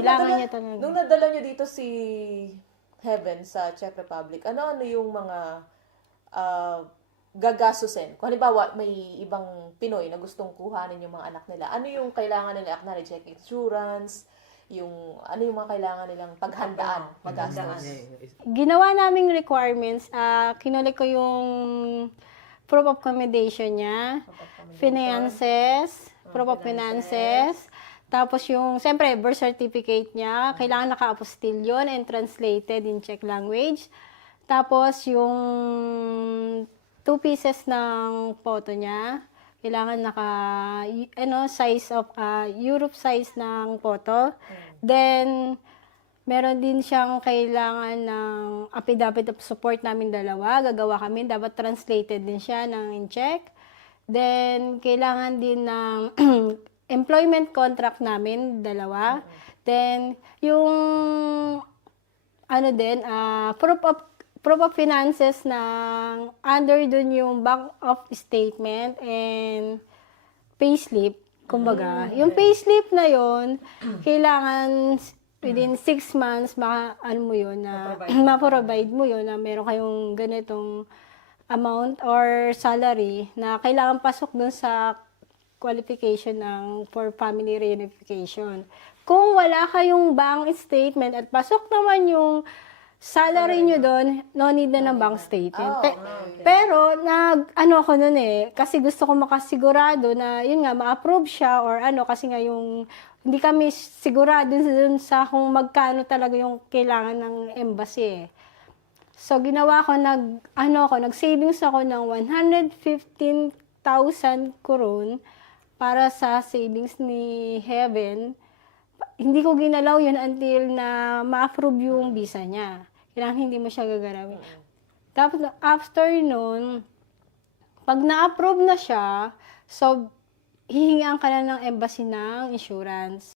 Kailangan niya talaga. Nung nadala niyo dito si Heaven sa Czech Republic, ano-ano yung mga ah, gagasusin? Kung halimbawa, may ibang Pinoy na gustong kuhanin yung mga anak nila, ano yung kailangan nila? Acknowledge check insurance, ano yung mga kailangan nilang paghandaan, magastos? Ginawa naming requirements, kinulik ko yung proof of accommodation niya, finances, proof of finances, tapos yung, siyempre, birth certificate niya, kailangan naka-apostille yun and translated in Czech language. Tapos yung 2 pieces ng photo niya, kailangan size of, Europe size ng photo. Then, meron din siyang kailangan ng affidavit of support namin dalawa. Gagawa kami. Dapat translated din siya in Czech. Then, kailangan din ng employment contract namin dalawa. Then, yung proof of finances ng under dun yung bank of statement and payslip. Kumbaga, yung payslip na yon kailangan within 6 months, ma-provide mo yun na meron kayong ganitong amount or salary na kailangan pasok dun sa qualification for family reunification. Kung wala kayong bank statement at pasok naman yung salary nyo doon, no need na ng bank statement. Pero, ako nun kasi gusto ko makasigurado na, yun nga, ma-approve siya or kasi nga hindi kami sigurado dun sa kung magkano talaga yung kailangan ng embassy So, ginawa ko, nag-savings ako ng 115,000 kurun para sa savings ni Heaven. Hindi ko ginalaw yun until na ma-approve yung visa niya. Kailangan hindi mo siya gagalawin. Tapos, after nun, pag na-approve na siya, so, hihingaan ka na ng embassy ng insurance.